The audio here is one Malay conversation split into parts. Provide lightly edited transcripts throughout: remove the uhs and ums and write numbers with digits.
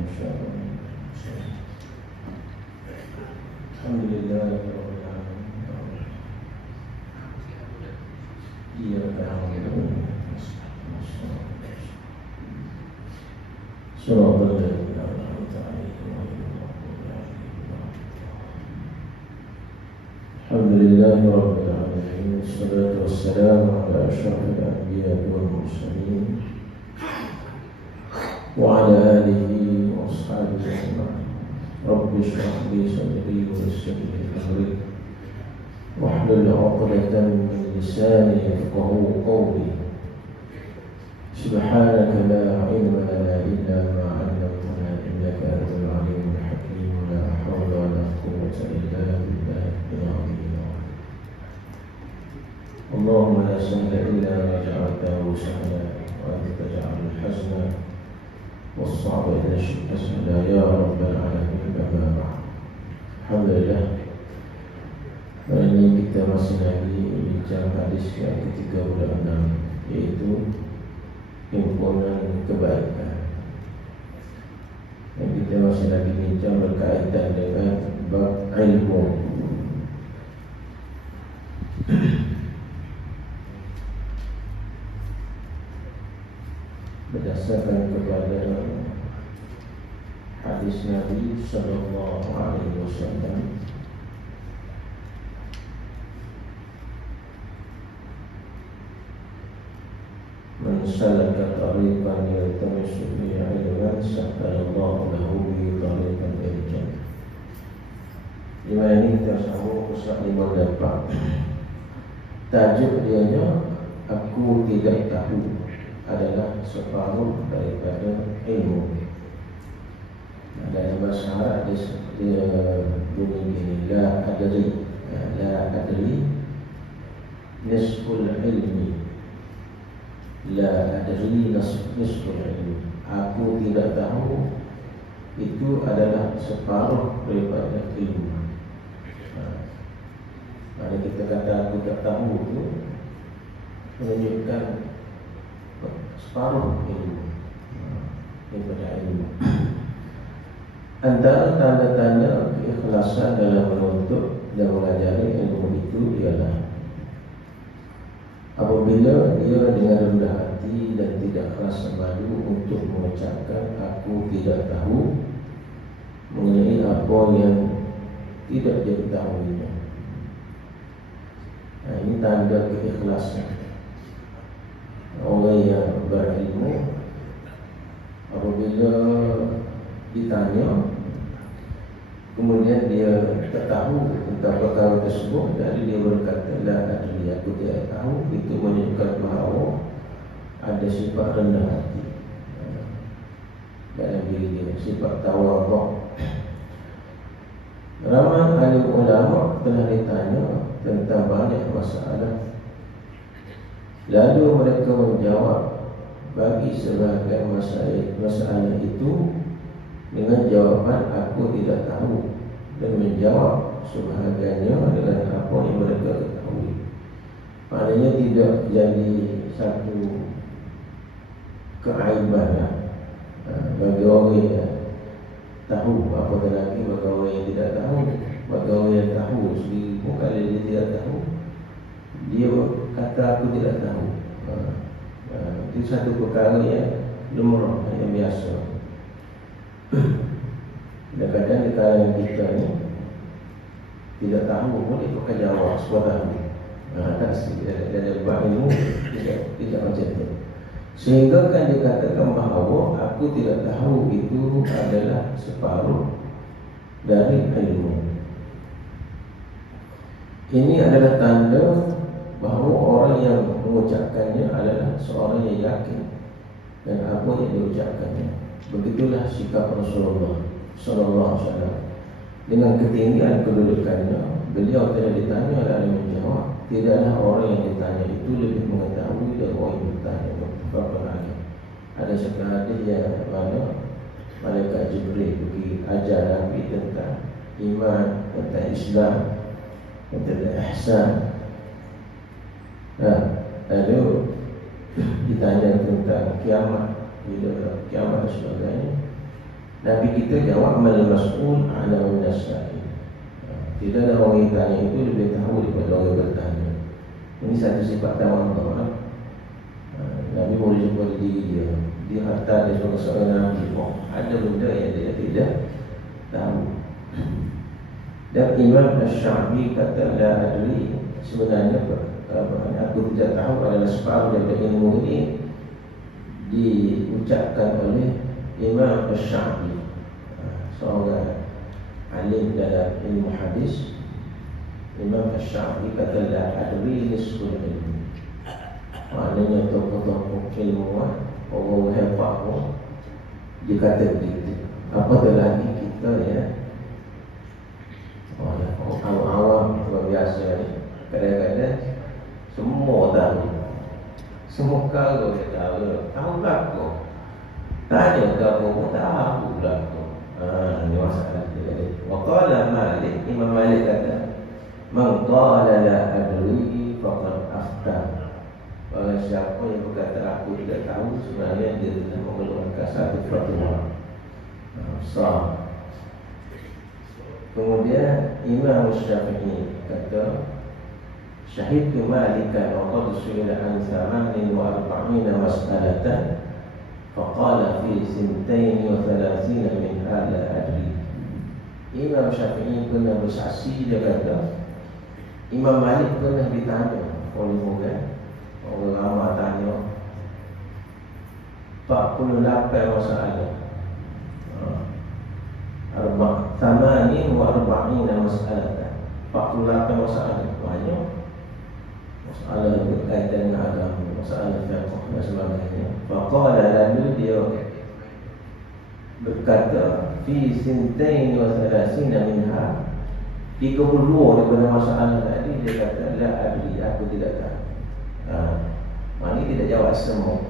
insyaallah. Alhamdulillah rabbil alamin. Iyyaka na'budu wa shiratal ladzina an'amta 'alaihim ghairil maghdubi 'alaihim. Alhamdulillahi rabbil alamin. Wassalatu wassalamu ala asyrafil anbiya'i wal mursalin wa ala alihi wa ashabihi ajma'in. Rabbi shrah li sadri wa yassir li amri wahlul 'uqdatam min lisani yafqahu qawli. Subhanaka la ilma lana illa ma 'allamtana innaka antal 'alimul hakim. La hawla wa la quwwata illa billahil 'aliyyil 'azim. Allahumma la sahla illa ma ja'altahu sahla wa anta taj'alul hazna was-sa'ba idza syi'ta sahla ya rabbal 'alamin. Alhamdulillah, hari ini kita masih lagi bincang hadis yang ke-36, yaitu himpunan kebaikan. Dan kita masih lagi bincang berkaitan dengan bab ilmu. Berdasarkan kepada hadis Nabi sallallahu alaihi wasallam, man salaka tariqan yaltamisu fihi 'ilman sahhalallahu lahu bihi tariqan ila jannah. Di mana ini kita sambung Ustaz Imam dapat tajuk dianya aku tidak tahu adalah separuh daripada ilmu. Dalam bahasa Arab dia bunyi ini, la adri nisful ilmi, la adri nisful ilmi, aku tidak tahu itu adalah separuh daripada ilmu. Mari kita kata aku tak tahu itu menunjukkan separuh ilmu daripada ilmu. Antara tanda-tanda keikhlasan dalam menuntut dan mengajari ilmu itu ialah apabila dia dengan rendah hati dan tidak rasa malu untuk mengucapkan aku tidak tahu mengenai apa yang tidak dia ketahuinya. Nah, ini tanda keikhlasan. Orang yang berilmu apabila ditanya kemudian dia tak tahu tentang perkara tersebut, dari dia berkata la adri, aku tidak tahu, itu menunjukkan bahawa ada sifat rendah hati dalam diri dia, sifat tawadhu. Ramai alim ulama telah ditanya tentang banyak masalah, lalu mereka menjawab bagi sebahagian masalah itu dengan jawapan aku tidak tahu, dan menjawab sebahagiannya dengan apa yang mereka ketahui. Maknanya tidak jadi satu keaiban bagi orang yang tahu, apa lagi bagi orang yang tidak tahu. Bagi orang yang tahu sendiri pun kalau dia tidak tahu, dia kata aku tidak tahu. Itu satu perkara yang lumrah, yang biasa. Kadang-kadang di kalangan kita ni tidak tahu pun dia pakai jawab suara ni. Dalam bab ilmu tidak macam tu. Sehingga kan dikatakan bahawa aku tidak tahu itu adalah separuh dari ilmu. Ini adalah tanda bahawa orang yang mengucapkannya adalah seorang yang yakin dan apa yang diucapkannya. Begitulah sikap Rasulullah sallallahu alaihi wasallam. Dengan ketinggian kedudukannya, beliau tidak ditanya dan menjawab. Tidaklah orang yang ditanya itu lebih mengetahui dari orang yang bertanya. Berapa lagi? Ada satu hadis yang mana malaikat Jibril pergi ajar Nabi tentang iman, tentang Islam, tentang ihsan. Lalu ditanya tentang kiamat, bila kiamat dan sebagainya. Nabi kita jawab, mal mas'ul a'lamu minas sa'il. Tidak ada orang yang tanya itu lebih tahu daripada orang yang bertanya. Ini satu sifat tawadhu. Nabi boleh jumpa diri dia. Dia harta dia seorang Nabi. Ada benda yang dia tidak tahu. Dan Imam Asy-Sya'bi kata, la adri, sebenarnya aku tidak tahu adalah separuh daripada ilmu ini diucapkan oleh Imam Asy-Sya'bi, seorang alim dalam ilmu hadis. Imam Asy-Sya'bi kata, la adri nisful ilmu. Maknanya tokoh-tokoh ilmuwan, orang hebat pun dia kata begitu. Apatah lagi kita ya, orang awam, orang biasa ni, kadang-kadang semua tahu, semua kalau dia tahu belakang, tanya kamu pun tahu belakang. Ini masalah dia. Waqala Malik, Imam Malik kata, man qala la adri faqad afta. Barang siapa yang berkata aku tidak tahu, sebenarnya dia telah mengeluarkan satu fatwa besar. Kemudian Imam Syafi'i kata, syahidtu Malikan wa qad su'ila an 48 mas'alatan faqala fi 32 min hadha adri. Imam Syafi'i pernah bersaksi, dia kata Imam Malik pernah ditanya oleh orang ramai tanya 48 masalah. Thamani wa arba'ina mas'alatan. 48 masalah, banyak masalah berkaitan dengan agama, masalah fiqh dan sebagainya. Faqala, lalu dia berkata, fi 32 minha, 32 daripada masalah tadi, dia kata la adri, aku tidak tahu. Maknanya tidak jawab semua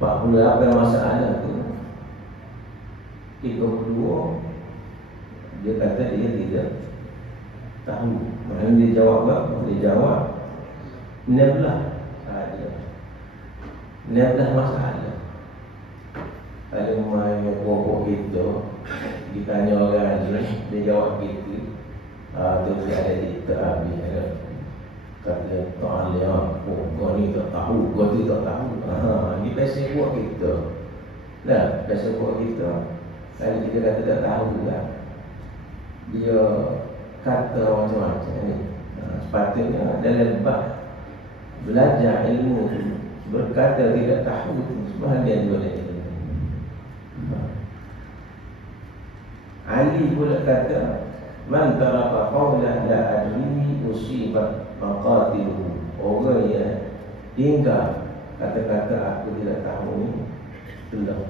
48 masalah tu. 32 dia kata dia tidak tahu. Maknanya dia jawab apa? Dia jawab 16 sahaja, 16 masalah. Ada main pokok kita, ditanya orang ni, dia jawab gitu. Tu dia ada di habis ada. Kata ta'ala, kau ni tak tahu, kau tu tak tahu. Ni pasal buat kita. Nah, pasal buat kita. Kalau kita kata tak tahu juga, dia kata macam-macam ni. Sepatutnya dalam bab belajar ilmu tu, berkata tidak tahu tu sebahagian boleh. Ali pula kata, man taraka qawla la adri usibat maqatiluhu. Orang yang tinggal kata-kata aku tidak tahu ni, telah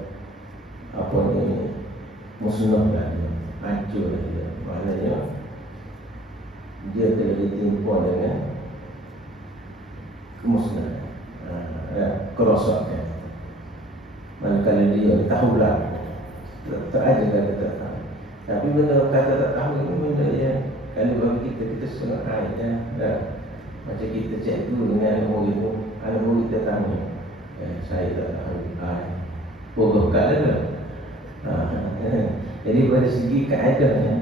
apa ni, musnah dah dia, hancur dah dia. Maknanya dia telah ditimpa dengan kemusnahan, kerosakan. Manakala dia tahulah, tak ada kata tak tahu. Tapi benda kata tak tahu ni benda yang kalau bagi kita setengah air dah. Macam kita cek dulu dengan anak murid kita tanya, saya tak tahu air bodoh kala. Jadi pada segi keadaannya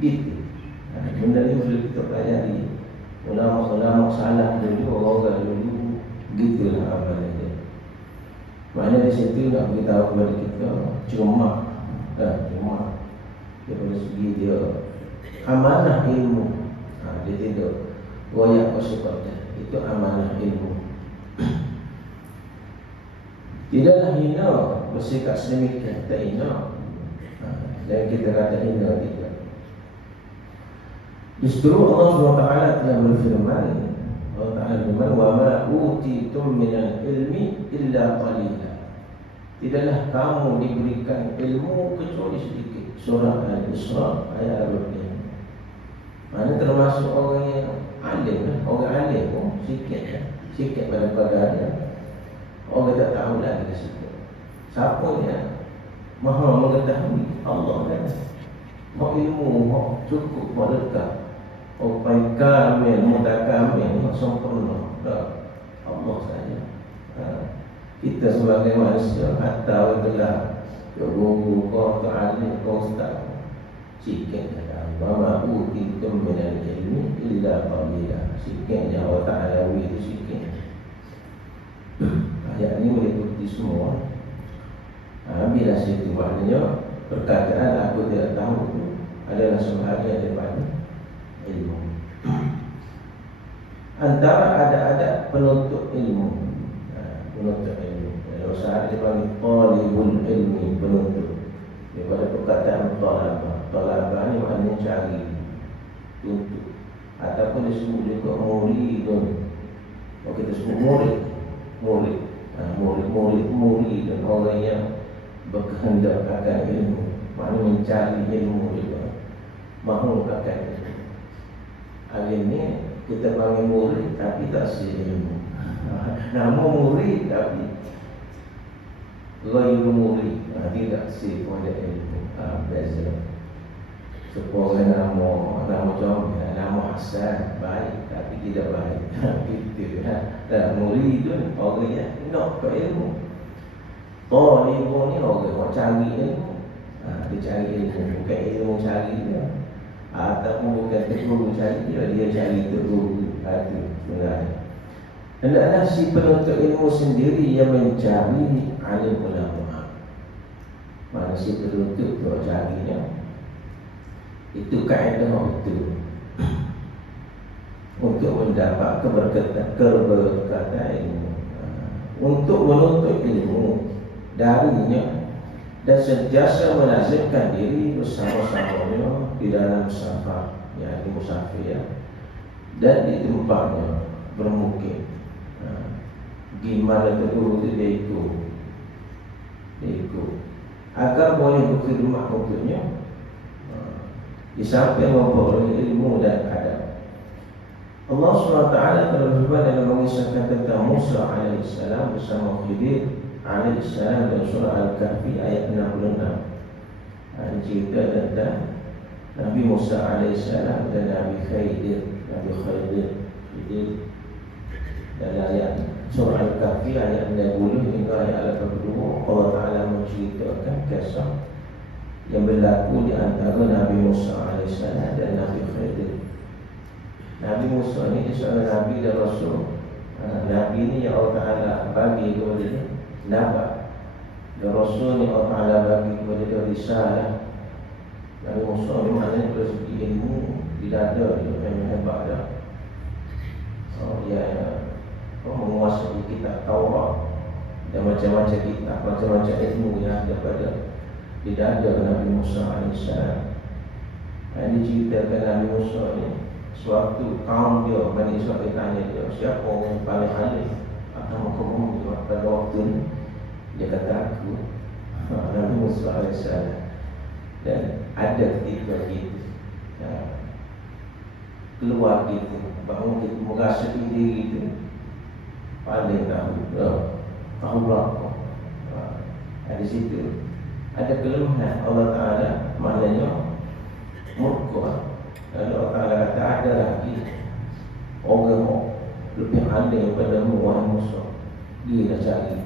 gitu. Benda ni perlu kita pelajari. Ulama-ulama salah dulu, orang dulu gitulah amalan dia. Maknanya di situ nak beritahu kepada kita cermat, cermat daripada segi dia amanah ilmu. Dia tidak goyak bersyukurnya, itu amanah ilmu. Tidaklah hina bersikap sedemikian, tak hina. Dan kita kata hina tidak. Justru Allah SWT telah berfirman, Allah Ta'ala berfirman, wa ma utitum minal ilmi illa qalila. Tidaklah kamu diberikan ilmu kecuali sedikit. Surah Al-Isra ayat 25. Mana termasuk orang yang alim, orang alim pun sikit pada dia. Orang tak tahu lagi ke situ. Siapa yang maha mengetahui? Allah kan. Mak ilmu, mak cukup, mak dekat. Orang kamil, mutakamil, mak sempurna. Allah saja. Kita sebagai manusia, hatta orang gelap, ke guru kau, ke alim kau, ustaz sikit kata wa ma utitum minal ilmi illa qalila. Sikitnya Allah Ta'ala itu sikit. Ayat ini meliputi semua. Bila situ maknanya perkataan aku tidak tahu itu adalah sebahagian daripada ilmu. Antara ada penuntut ilmu, penuntut ilmu. Kalau saya dipanggil talibul ilmi, penuntut. Daripada perkataan talabah. Talabah ni maknanya cari, tuntut. Ataupun disebut juga muridun. Kalau kita sebut murid dan orang yang berkehendak akan ilmu, maknanya mencari ilmu juga, mahu akan ilmu. Hari ini kita panggil murid tapi tak si ilmu. Nama murid tapi ghairu murid, tidak si pada ilmu. Beza. Supaya nama jom, nama Hasan baik tapi tidak baik. Gitu ya. Dan murid itu orang yang nak ke ilmu. Talibun ni orang yang cari ilmu. Dia cari ilmu, bukan ilmu cari dia. Ataupun bukan guru cari dia, dia cari guru. Itu sebenarnya. Hendaklah si penuntut ilmu sendiri yang mencari alim ulama. Mana si penuntut tu carinya. Itu kaedah itu untuk mendapat keberkatan ilmu, untuk menuntut ilmu darinya dan sentiasa melazimkan diri bersama-samanya di dalam musafir, yakni musafir, dan di tempatnya bermukim. Di mana terguru itu dia ikut agar boleh berkhidmat untuknya. Di samping memperoleh ilmu dan adab. Allah SWT telah berfirman dalam mengisahkan tentang Musa AS bersama Khidir AS dalam surah Al-Kahfi ayat 66. Cerita tentang Nabi Musa AS dan Nabi Khidir dalam ayat surah Al-Kahfi ayat 60 hingga ayat 82. Allah Ta'ala menceritakan kisah yang berlaku di antara Nabi Musa AS dan Nabi Khidir. Nabi Musa ini seorang Nabi dan Rasul. Nabi ini yang Allah Ta'ala bagi kepada dia Nabi. Dan Rasul ni Allah Ta'ala bagi kepada dia risalah. Nabi Musa ni maknanya dari segi ilmu di dada dia yang hebat dah. Dia menguasai kitab Taurat dan macam-macam kitab, macam-macam ilmu yang ada pada di dada Nabi Musa AS. Ini ceritakan Nabi Musa ni, suatu kaum dia, Bani Israel tanya dia, siapa orang paling alim akan menghukum pada waktu ni? Dia kata aku, Nabi Musa AS. Dan ada ketika kita keluar kita, bangun kita merasa diri kita paling tahu berapa. Di situ ada keluhan Allah Ta'ala, maknanya murka. Lalu Allah Ta'ala kata ada lagi orang lebih alim daripada wahai Musa. Dia dah cari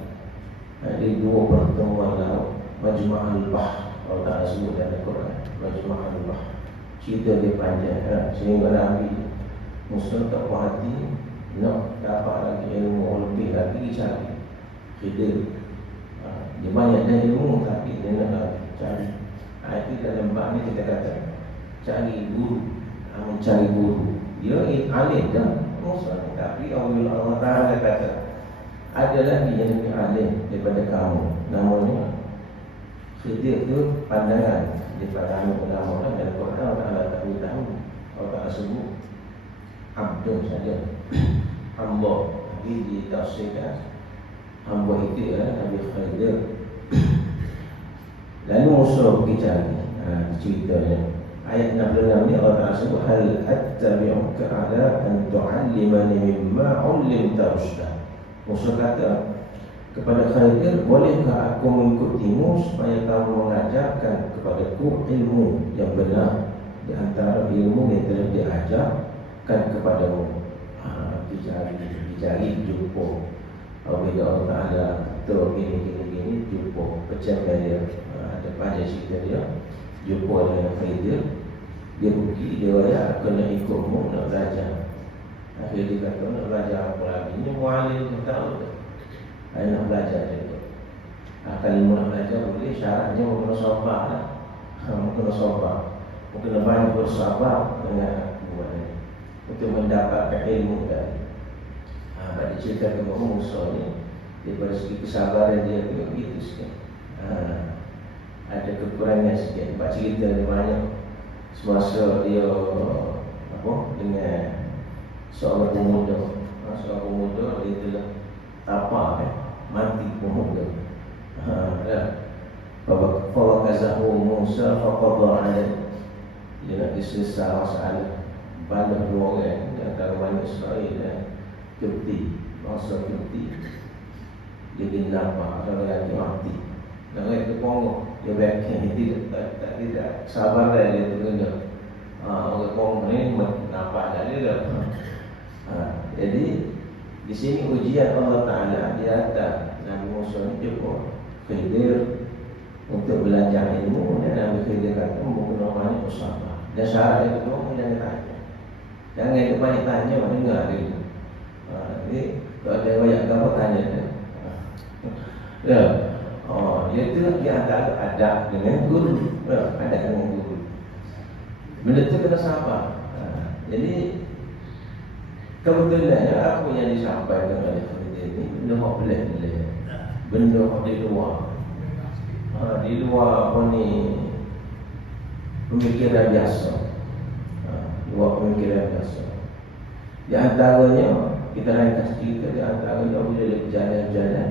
di dua pertemuan laut, Majma'ul Bahr. Allah Ta'ala sebut dalam Quran Majma'ul Bahr. Cerita dia panjang sehingga Nabi Musa tak puas hati, nak dapat lagi ilmu lebih lagi dicari. Khidir dia banyak dah ilmu tapi dia nak cari. Itu dalam bab ni kita kata cari guru, mencari guru. Dia alim dah Musa, tapi Allah Ta'ala kata ada lagi yang lebih alim daripada kamu. Namanya Khidir tu pandangan daripada ulama dan Quran. Allah Ta'ala tak beritahu, Allah Ta'ala sebut abdul saja, hamba. Tapi ditafsirkan hamba itu adalah Nabi Khidir. Lalu Musa pergi cari. Ceritanya ayat 66 ni Allah Ta'ala sebut hal attabi'uka ala an tu'allimani mimma 'ullimta rushda. Musa kata kepada Khidir, bolehkah aku mengikutimu supaya kamu mengajarkan kepadaku ilmu yang benar di antara ilmu yang telah diajarkan kepadamu. Dicari jumpa. Bila Allah Ta'ala kata gini jumpa, pecahkan dia. panjang cerita dia. Jumpa dengan Khidir, dia pergi, dia raya, aku nak ikutmu, nak belajar. Akhirnya dia kata, nak belajar apa lagi? Ini mu'alim pun tahu tak? Saya nak belajar juga. Kalau nak belajar boleh, syaratnya kena sabar lah. Kena sabar, kena banyak bersabar dengan aku ni, untuk mendapatkan ilmu tadi. Pada cerita Nabi Musa ni, daripada segi kesabaran dia tengok begitu sikit. Ada kekurangan sikit. Sebab cerita dia banyak semasa dia dengan seorang pemuda. Seorang pemuda dia telah tapak mati pemuda. Fawakazahu Musa faqadha alaih. Dia nak diselesai masalah bandar dua orang antara Bani Israel dan Kipti, bangsa Kipti. Dia bina apa? Orang lelaki mati. Dan orang itu pongok. Dia backing, tidak sabar lah dia terkena. Orang pongok ni nampak dah dia dah. Jadi di sini ujian Allah Ta'ala dia datang. Nabi Musa ni cukup Khidir untuk belajar ilmu, dan Nabi Khidir kata mungkin namanya bersabar. Dan syarat yang kedua jangan tanya. Jangan itu banyak tanya, dengar dia. Jadi kalau ada banyak kamu tanya dia. Ya. Dia tu dia antara adab dengan guru. Adab dengan guru. Benda tu kena sabar. Jadi kebetulannya apa yang disampaikan oleh Khidir ni benda hak pelik-pelik. Benda hak di luar. Di luar apa ni pemikiran biasa. Luar pemikiran biasa. Di antaranya kita ringkas cerita, di antaranya bila dia berjalan-jalan,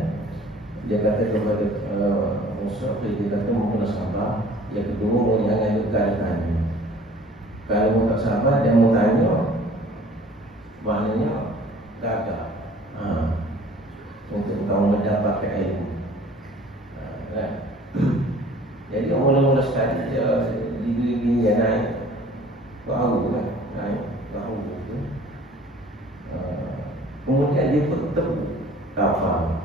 dia kata kepada Musa, dia kata mungkin sabar. Yang kedua, jangan tukar tanya. Kalau mau tak sabar dan mau tanya, maknanya gagal untuk kamu mendapatkan ilmu. Jadi mula-mula sekali dia naik bahu kan, naik bahu tu. Kemudian dia pun tepuk kapal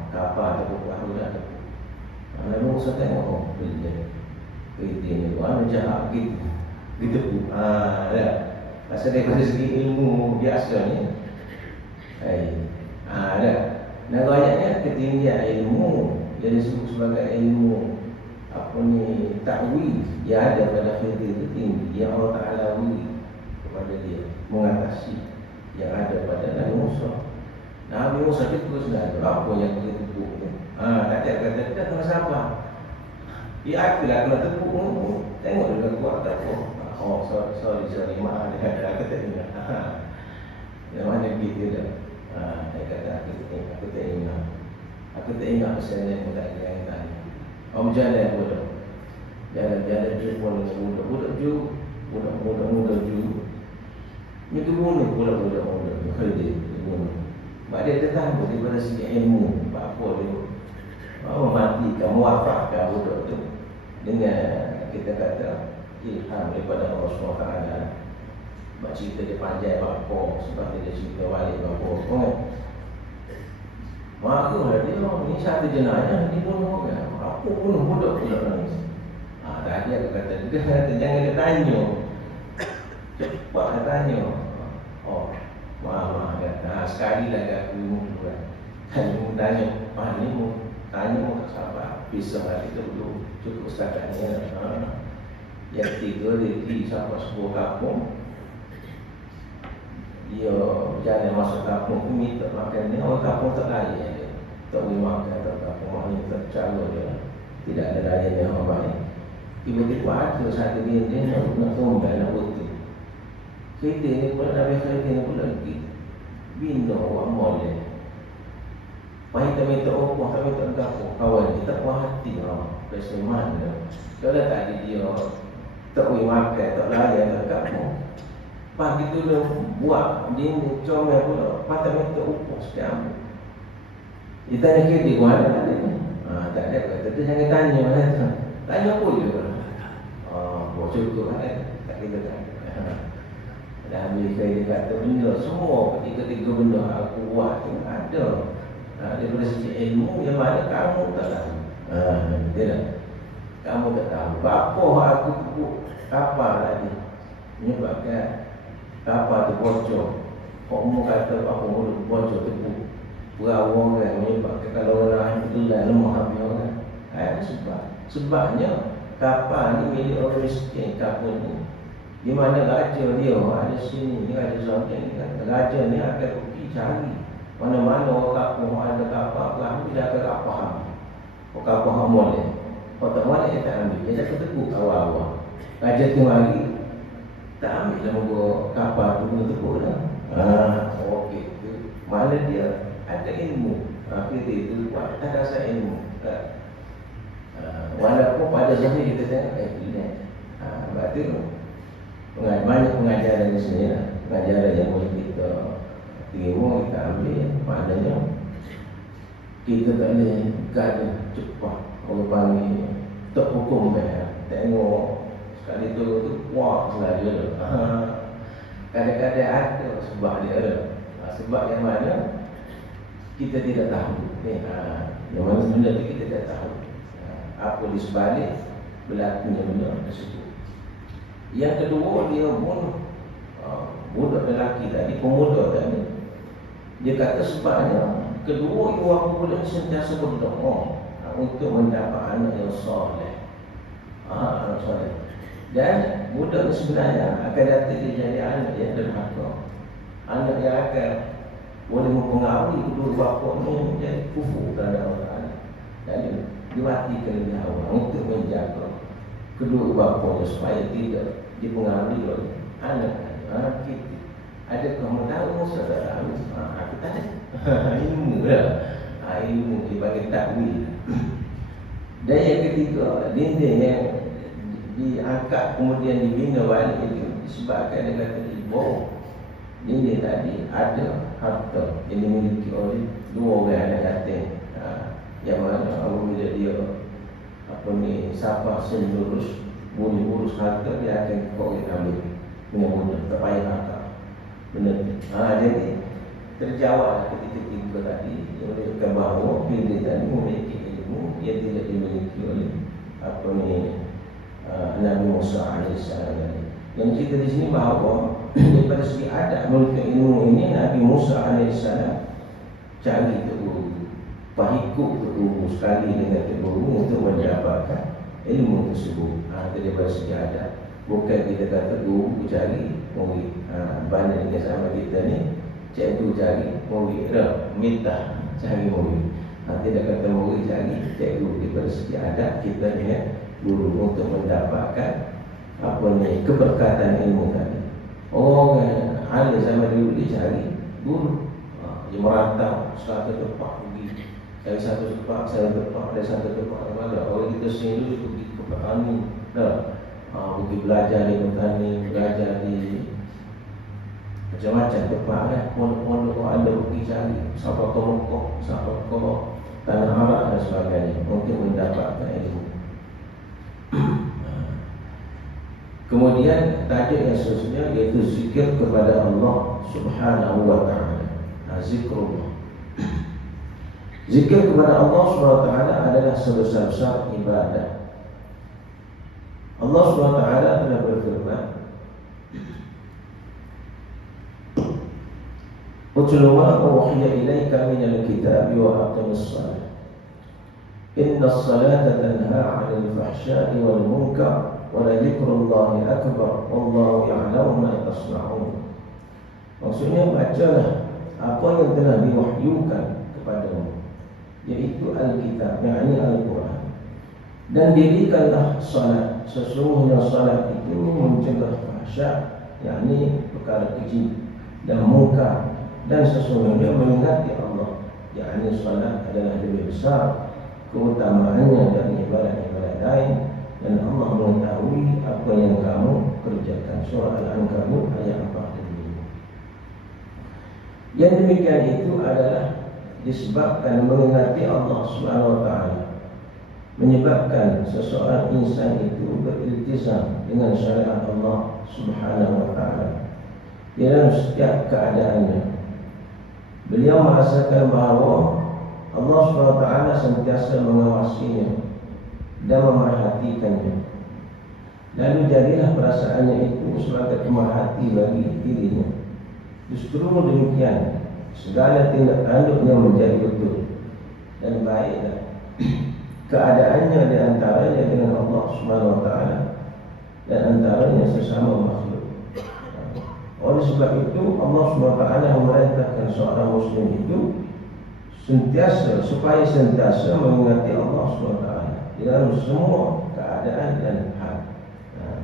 tepuk bahu dah. Lalu Musa tengok, dia ni mana jahat gitu, ditepuk. Pasal daripada segi ilmu biasa ni, dan banyaknya ketinggian ilmu yang disebut sebagai ilmu ta'wil yang ada pada Khidir itu tinggi, yang Allah Ta'ala wili kepada dia mengatasi yang ada pada Nabi Musa. Nabi Musa itu sudah ada apa yang dia tepuk ni. Tak ada kata kita kena sabar. Aku lah kena tepuk ni. Tengok dia kuat tak apa. Sorry maaf dia kata ingat. Yang mana begitu dah. Dia kata aku tak ingat. Aku tak ingat pasal ni pun tak ada yang tanya. Berjalan bodoh. Jalan-jalan dia pun dengan budak ju. Budak-budak ju. Ini tu bunuh pula budak-budak. Khidir dia bunuh. Sebab dia tertahan daripada segi ilmu. Apa dia memastikan, muafakan budak tu dengan kita kata ilham daripada Allah SWT. Sebab cerita dia panjang apa, sebab dia cerita balik apa. Maka dia ni satu jenayah dibunuh kan. Apa bunuh budak pula ni? Tadi aku kata jangan dia tanya. Cepat dia tanya. Maaf kata sekali lagi aku buat. Kalau tanya, ni mu tanya mu tak sabar. Bisa hari kita dulu cukup setakatnya. Yang tiga dia pergi sampai sebuah kampung. Dia berjalan masuk kampung tu minta makan ni. Orang kampung tak layan dia. Tak boleh makan tak kampung. Maknanya tak cara dia. Tidak ada layan yang orang baik. Tiba-tiba ada satu dia nak tombal, nak betul. Khidir ni pula, Nabi Khidir ni pula bina orang boleh. Baik tak minta opah, tak minta gapur. Kawan dia tak puas hati. Biasa mana. Kalau tak ada dia tak boleh makan, tak layan, tak gapur. Lepas itu dia buat, dia comel pula. Lepas tak minta opah sekian. Dia tanya Khidir, mana ada ni? Tak ada, kata dia jangan tanya. Tanya apa je? Cukup kan? Tak kira tak. Dan bila dia kata benda semua, ketiga benda aku buat tu ada. Daripada segi ilmu yang mana kamu tak tahu. Dia dah. Kamu tak tahu apa aku tepuk kapal tadi, menyebabkan kapal tu bocor. Kamu kata apa mulut bocor tepuk perahu kan, menyebabkan kalau orang itu lemah habis orang. Sebabnya kapal ni milik orang miskin. Kapal ni di mana raja dia ada sini, dia ada something ni kan. Raja ni akan pergi cari mana-mana orang kapal ada kapal perahu, dia akan faham. Orang kapal boleh, kalau tak boleh dia tak ambil. Dia tak tepuk awal-awal. Raja tu mari tak ambil lah muka kapal tu kena tepuk lah. Okey tu mana dia ada ilmu. Kita itu buat tak rasa ilmu. Walaupun pada zahir kita tengok bilang. Sebab tu banyak pengajaran di sini lah. Pengajaran yang boleh kita terima, kita ambil. Maknanya kita tak boleh gaduh cepat. Orang panggil tak hukum kan. Tengok sekali tu wah selalu. Kadang-kadang ada sebab dia ada. Sebab yang mana kita tidak tahu. Yang mana benda tu kita tidak tahu. Apa di sebalik berlakunya benda tersebut. Yang kedua, dia bunuh budak lelaki tadi, pemuda tadi. Dia kata sebabnya kedua ibu bapa budak sentiasa berdoa untuk mendapat anak yang soleh. Anak soleh. Dan budak sebenarnya akan datang dia jadi anak yang derhaka. Anak yang akan boleh mempengaruhi kedua bapa ni menjadi kufur terhadap Allah. Dan dimatikan lebih awal untuk menjaga kedua bapanya supaya tidak dipengaruhi oleh anak. Kita ada kamu tahu, saya tak tahu. Aku tak ada. Ilmu lah. Ilmu dipanggil takwil. Dan yang ketiga, dinding yang diangkat kemudian dibina balik itu disebabkan dia kata ibu dinding tadi ada harta yang dimiliki oleh dua orang anak yatim. Yang mana apabila dia siapa lurus boleh urus harta, dia akan korek ambil dengan mudah, tak payah harta. Benar. Jadi terjawab ketika tadi oleh bahawa bila tadi memiliki ilmu yang tidak dimiliki oleh Nabi Musa AS. Yang cerita di sini bahawa daripada segi adab memiliki ilmu ini, Nabi Musa AS cari ke guru, pahikut ke guru sekali dengan ke guru untuk mendapatkan ilmu tersebut. Daripada segi adab, bukan kita kata guru cari murid. Banyak dengan sama kita ni, cikgu cari murid, minta cari murid. Tidak kata murid cari cikgu. Daripada segi adab kita dengan guru untuk mendapatkan keberkatan ilmu tadi. Orang ahli zaman dulu dia cari guru. Dia merantau satu tempat pergi, dari satu tempat dari satu tempat mana. Orang kita sini dulu pergi ke petani, pergi belajar di petani, belajar di macam-macam tempat kan. Pondok-pondok ada pergi cari sampai ke Mekah, sampai ke tanah Arab dan sebagainya untuk mendapatkan ilmu. Kemudian tajuk yang seterusnya iaitu zikir kepada Allah Subhanahu wa ta'ala. Zikrullah. Zikir kepada Allah Subhanahu wa ta'ala adalah sebesar-besar ibadah. Allah Subhanahu wa ta'ala telah berfirman, "Utlu ma uhiya ilaika minal kitabi wa aqimis shalah. Innas salata tanha 'anil fahsya'i wal munkar wa la dzikrullahi akbar wallahu ya'lamu ma tasna'un." Maksudnya bacalah apa yang telah diwahyukan kepadamu, yaitu Al-Kitab, yakni Al-Quran, dan dirikanlah salat. Sesungguhnya salat itu mencegah fahsya, yakni perkara keji, dan munkar, dan sesungguhnya mengingati Allah, yakni salat adalah lebih besar keutamaannya dari ibadat-ibadat lain, dan Allah mengetahui apa yang kamu kerjakan. Surah Al-Ankabut ayat 45. Yang demikian itu adalah disebabkan mengingati Allah Subhanahu wa ta'ala, menyebabkan seseorang insan itu beriltizam dengan syariat Allah Subhanahu wa ta'ala dalam setiap keadaannya. Beliau merasakan bahawa Allah Subhanahu wa ta'ala sentiasa mengawasinya dan memerhatikannya. Lalu jadilah perasaannya itu sebagai pemerhati bagi dirinya. Justru demikian, segala tindak tanduknya menjadi betul dan baiklah keadaannya di antaranya dengan Allah Subhanahu wa taala dan antaranya sesama makhluk. Oleh sebab itu Allah Subhanahu wa taala memerintahkan seorang muslim itu supaya sentiasa mengingati Allah Subhanahu wa taala di dalam semua keadaan dan hal.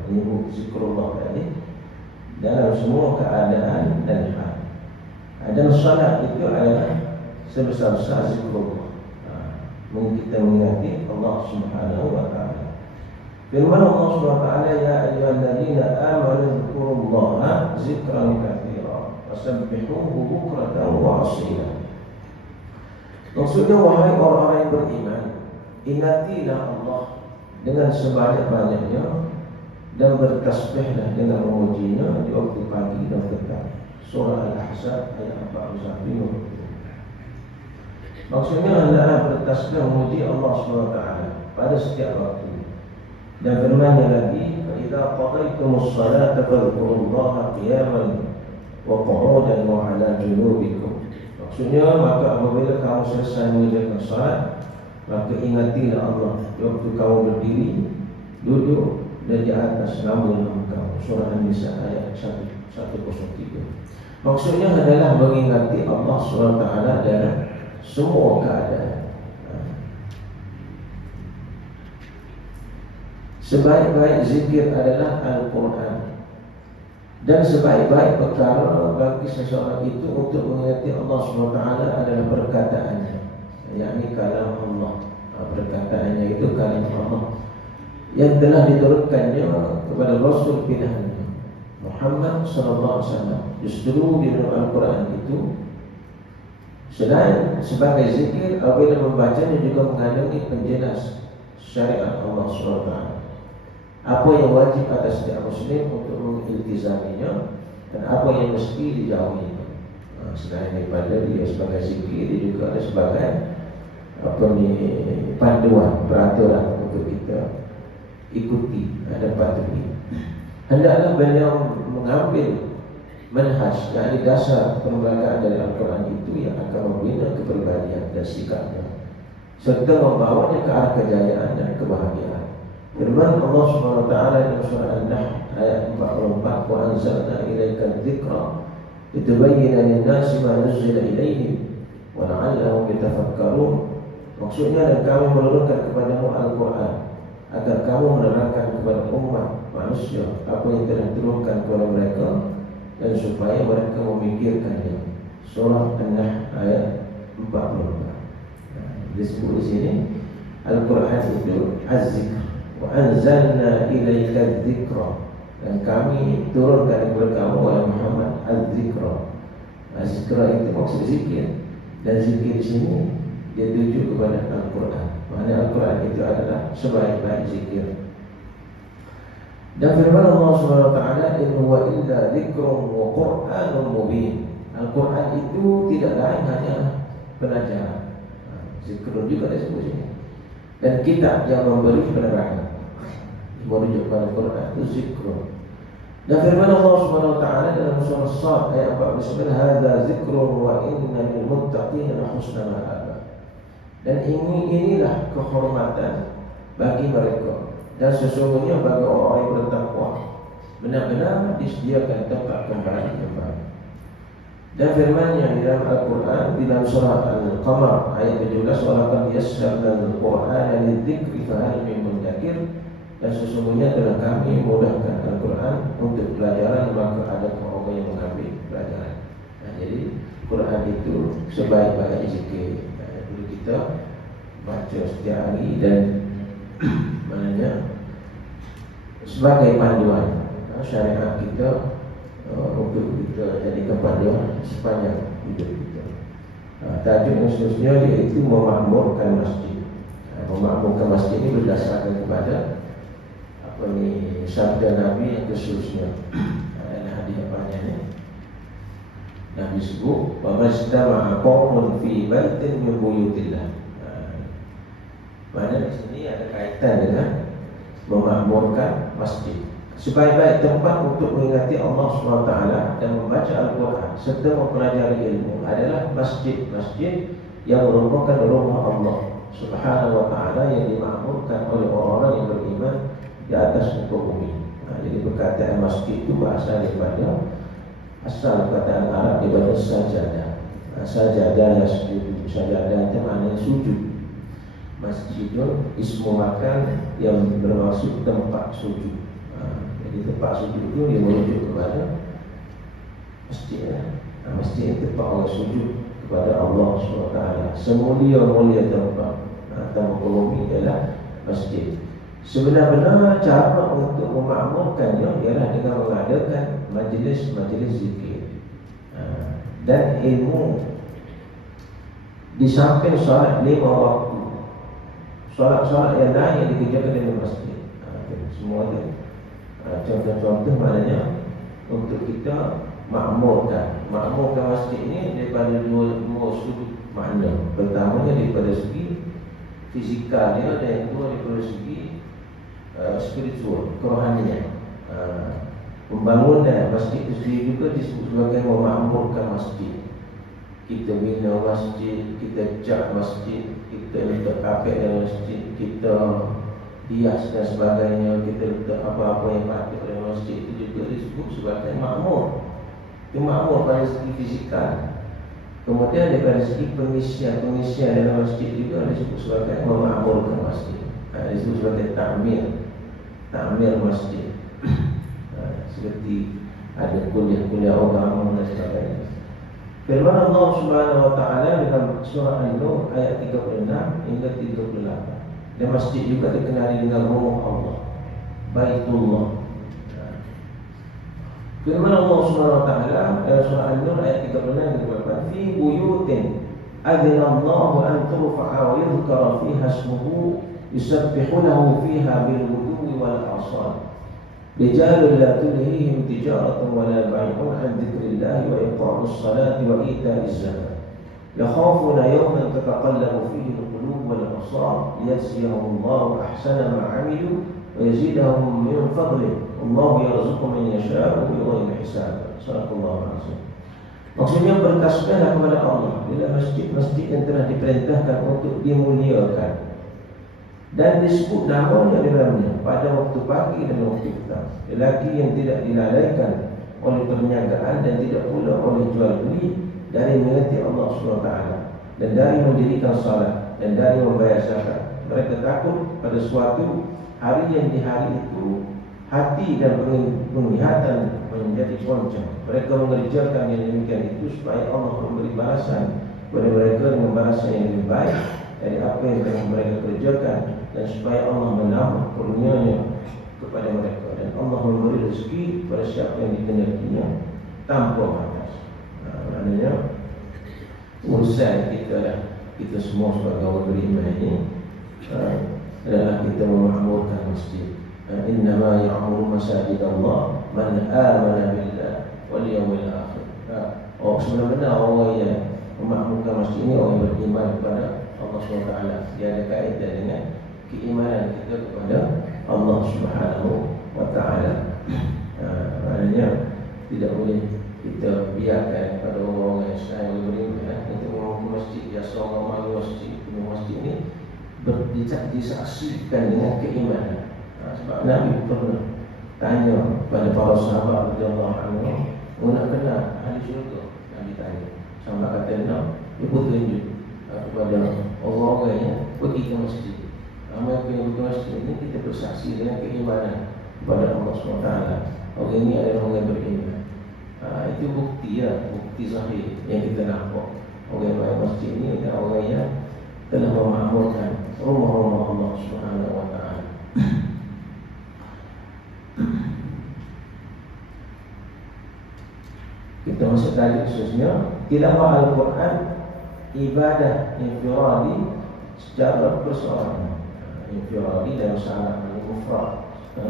Menyebut zikrullah tadi dalam semua keadaan dan hal. Dan salat itu adalah sebesar-besar zikrullah. Kita mengingati Allah Subhanahu wa taala. Firman Allah Subhanahu wa taala, ya ayyuhalladzina amanu dzkurullaha dzikran katsiran wasabbihuhu bukratan wa asila. Maksudnya, wahai orang-orang yang beriman, ingatilah Allah dengan sebanyak-banyaknya dan bertasbihlah dengan memujinya di waktu pagi dan petang. Surah Al-Ahzab ayat 41. Maksudnya adalah bertasbih memuji Allah SWT pada setiap waktu. Dan firman-Nya lagi, "Idza qadaytumus salata fadhkurullaha qiyaman wa qu'udan wa 'ala junubikum." Maksudnya, maka apabila kamu selesai mengerjakan salat, maka ingatilah Allah waktu kamu berdiri, duduk dan di atas lambung kamu. Surah An-Nisa ayat 103. Maksudnya adalah mengingati Allah SWT dalam semua keadaan. Sebaik-baik zikir adalah Al-Quran. Dan sebaik-baik perkara bagi seseorang itu untuk mengingati Allah SWT adalah perkataannya, yakni kalam Allah. Perkataannya itu kalam Allah yang telah diturunkannya kepada Rasul pilihannya Muhammad sallallahu alaihi wasallam. Justru di dalam Al-Quran itu selain sebagai zikir, apabila membacanya juga mengandungi penjelas syariat Allah SWT. Apa yang wajib atas setiap muslim untuk mengiltizaminya dan apa yang mesti dijauhinya. Selain daripada dia sebagai zikir, dia juga ada sebagai panduan, peraturan untuk kita ikuti dan patuhi. Hendaklah beliau mengambil manhaj, yakni dasar perlembagaan dari Al-Quran itu yang akan membina kepribadian dan sikapnya serta membawanya ke arah kejayaan dan kebahagiaan. Firman Allah Subhanahu wa taala dalam surah An-Nahl ayat 44, "Wa anzalna ilaika dzikra litubayyana lin-nasi ma nuzila ilaihim wa la'allahum yatafakkarun." Maksudnya, dan kami menurunkan kepadamu Al-Quran agar kamu menerangkan kepada umat manusia apa yang telah diturunkan kepada mereka dan supaya mereka memikirkannya. Surah An-Nahl ayat 44. Disebut di sini Al-Quran itu Az-Zikr. Wa anzalna ilaika dzikra, dan kami turunkan kepada kamu wahai Muhammad Az-Zikra. Az-Zikra itu maksud zikir, dan zikir di sini dia tuju kepada Al-Quran. Maknanya Al-Quran itu adalah sebaik-baik zikir. Dan firman Allah Subhanahu wa taala, "In huwa illa dzikrun wa Qur'anun mubin." Al-Quran itu tidak lain hanya penajaran. Zikrun juga disebut sini. Dan kitab yang memberi penerangan. Merujuk pada Al-Quran itu zikrun. Dan firman Allah Subhanahu wa taala dalam surah As-Sad ayat 49, "Hadza zikrun wa inna lil muttaqina la husna ma'ab." Dan inilah kehormatan bagi mereka, dan sesungguhnya bagi orang yang bertakwa benar-benar disediakan tempat kembali yang baik. Dan firman-Nya di dalam Al-Quran di dalam surah Al-Qamar ayat 17, "Wa laqad yassarna al-Qur'ana lidzikri fahal min mudzakir." Dan sesungguhnya telah kami mudahkan Al-Quran untuk pelajaran, maka ada orang yang mengambil pelajaran. Jadi Quran itu sebaik-baik zikir. Perlu kita baca setiap hari dan maknanya sebagai panduan syariat kita untuk kita jadikan panduan sepanjang hidup kita. Tajuk yang seterusnya iaitu memakmurkan masjid. Memakmurkan masjid ini berdasarkan kepada sabda Nabi yang seterusnya. Ada hadis apanya ni? Nabi sebut, "Wa majtama'a qaumun fi baitin min buyutillah." Mana di sini ada kaitan berkaitan dengan memakmurkan masjid. Sebaik-baik tempat untuk mengingati Allah SWT dan membaca Al-Quran serta mempelajari ilmu adalah masjid-masjid yang merupakan rumah Allah Subhanahu wa ta'ala yang dimakmurkan oleh orang-orang yang beriman di atas muka bumi. Jadi perkataan masjid itu berasal daripada asal perkataan Arab daripada sajadah. Sajadah yasjudu. Sajadah itu maknanya sujud. Masjidun ismu makan yang bermaksud tempat sujud. Jadi tempat sujud itu dia merujuk kepada masjid. Masjid itu tempat orang sujud kepada Allah SWT. Semulia-mulia tempat atau bumi ialah masjid. Sebenar-benar cara untuk memakmurkannya ialah dengan mengadakan majlis-majlis zikir dan ilmu. Di samping solat 5 waktu, solat-solat yang lain yang dikerjakan dalam masjid. Semua itu contoh-contoh maknanya untuk kita makmurkan masjid ini daripada dua sudut makna. Pertamanya daripada segi fizikal dia, dan yang kedua daripada segi spiritual, kerohanian. Pembangunan masjid itu sendiri juga disebut sebagai memakmurkan masjid. Kita bina masjid, kita cat masjid, kita letak kapet dalam masjid, kita hias dan sebagainya, kita letak apa-apa yang patut dalam masjid, itu juga disebut sebagai makmur. Itu makmur pada segi fizikal. Kemudian daripada segi pengisian dalam masjid juga disebut sebagai memakmurkan masjid. Disebut sebagai takmir masjid. Seperti ada kuliah-kuliah agama dan sebagainya. Firman Allah Subhanahu wa ta'ala dalam surah An-Nur ayat 36 hingga 38. Dan masjid juga dikenali dengan rumah Allah, Baitullah. Firman Allah Subhanahu wa ta'ala dalam surah An-Nur ayat 36 hingga 38, fi buyutin adzina Allahu an turfa'a wa yudhkara fiha ismuhu yusabbihu lahu fiha bil ghuduwi wal asal. رجال لا تلهيهم تجارة ولا بيع عن ذكر الله وإقام الصلاة وإيتاء الزكاة يخافون يوما تتقلب فيه القلوب والأبصار ليجزيهم الله أحسن ما عملوا ويزيدهم من فضله والله يرزق من يشاء بغير حساب. صدق الله العظيم. Maksudnya bertasbihlah kepada Allah bila masjid-masjid yang telah diperintahkan untuk dimuliakan dan disebut namanya di dalamnya pada waktu pagi dan waktu petang. Lelaki yang tidak dilalaikan oleh perniagaan dan tidak pula oleh jual beli dari mengerti Allah SWT dan dari mendirikan salat dan dari membayar zakat. Mereka takut pada suatu hari yang di hari itu hati dan penglihatan menjadi goncang. Mereka mengerjakan yang demikian itu supaya Allah memberi balasan kepada mereka dengan balasan yang lebih baik dari apa yang telah mereka kerjakan, dan supaya Allah menambah kurnianya kepada mereka, dan Allah memberi rezeki pada siapa yang dikenakinya tanpa batas. Maknanya urusan kita lah, kita semua sebagai orang beriman ini adalah kita memakmurkan masjid. Innama ya'muru masajid Allah man amana billah wal yawmil akhir. Sebenarnya orang yang memakmurkan masjid ini orang yang beriman kepada Allah SWT. Dia ada kaitan dengan keimanan kita kepada Allah Subhanahu wa ta'ala. Maknanya tidak boleh kita biarkan pada orang-orang yang sekarang beriman itu ke masjid, biasa orang malu masjid ini disaksikan dengan keimanan. Sebab Nabi pernah tanya pada para sahabat radhiyallahu anhum, nak kenal ahli syurga? Nabi tanya. Sahabat kata, nak, dia pun tunjuk kepada orang-orang yang pergi ke masjid. Mereka yang pergi ke masjid ini kita bersaksi dengan keimanan kepada Allah SWT. Orang ini adalah orang yang beriman. Itu bukti bukti zahir yang kita nampak. Orang yang pergi masjid ini adalah orang yang telah memakmurkan rumah-rumah Allah Subhanahu wa ta'ala. Kita masuk tadi khususnya tilawah Al-Quran ibadah infiradi secara persoalan, infiradi dan syarat mufrad,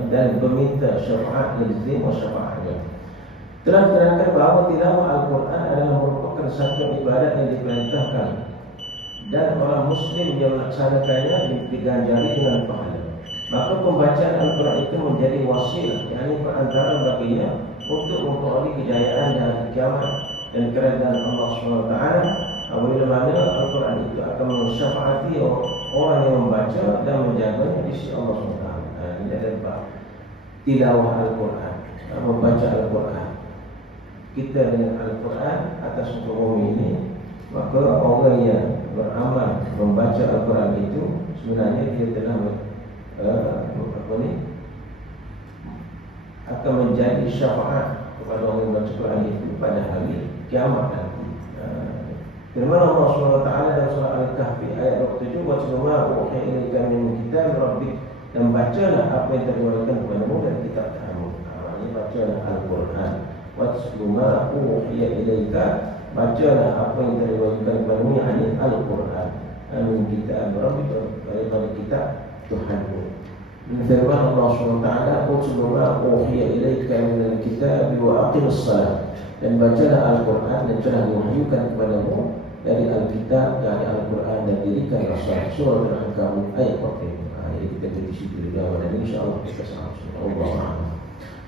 dan meminta syafaat lazim wa syafaatnya. Telah diterangkan bahawa tilawah Al-Quran adalah merupakan satu ibadat yang diperintahkan dan orang Muslim yang melaksanakannya diganjari dengan pahala. maka pembacaan Al-Quran itu menjadi wasilah, yakni perantara baginya untuk memperoleh kejayaan dan kiamat dan keredaan Allah SWT. Apabila mana Al-Quran itu akan mensyafaati orang yang membaca dan menjaganya di sisi Allah SWT. Ini ada bab tilawah Al-Quran, membaca Al-Quran. Kita dengan Al-Quran atas hukum ini, maka orang yang beramal membaca Al-Quran itu sebenarnya dia telah akan menjadi syafaat kepada orang yang membaca Quran itu pada hari kiamat nanti. Firman Allah SWT dalam surah Al-Kahfi ayat 27, wa ma uhiya ilaika min kitab rabbik, dan bacalah apa yang terwahyukan kepadamu dari kitab Tuhanmu. Ini bacalah Al-Quran. Wa ma uhiya ilaika, bacalah apa yang terwahyukan kepadamu, yakni Al-Quran. Min kitab rabbik, daripada kitab Tuhanmu. Firman Allah SWT, "Utlu ma uhiya ilaika minal kitab wa aqimus salat." Dan bacalah Al-Quran dan telah diwahyukan kepadamu dari Al-Kitab, dari Al-Quran, dan dirikan salat. Surah Al-Ankabut ayat 40. Jadi kita di situ dulu, dan insya-Allah kita sama-sama. Allahu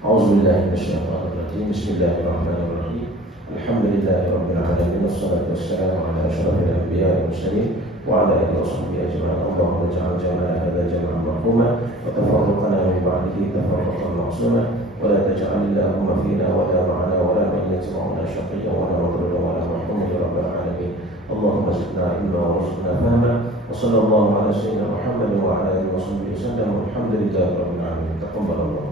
A'uzubillahi minasyaitonir rajim. Bismillahirrahmanirrahim. Alhamdulillahirabbil alamin, wassalatu wassalamu ala asyrafil anbiya'i wal mursalin وعلى آله وصحبه أجمعين. اللهم اجعل جمعنا هذا جمعا مرحوما وتفرقنا من بعده تفرقا معصوما، ولا تجعل اللهم فينا ولا معنا ولا من يتبعنا شقيا ولا مضرورا ولا محروما يا رب العالمين. اللهم زدنا علما وارزقنا فهما، وصلى الله على سيدنا محمد وعلى آله وصحبه وسلم، والحمد لله رب العالمين. تقبل الله.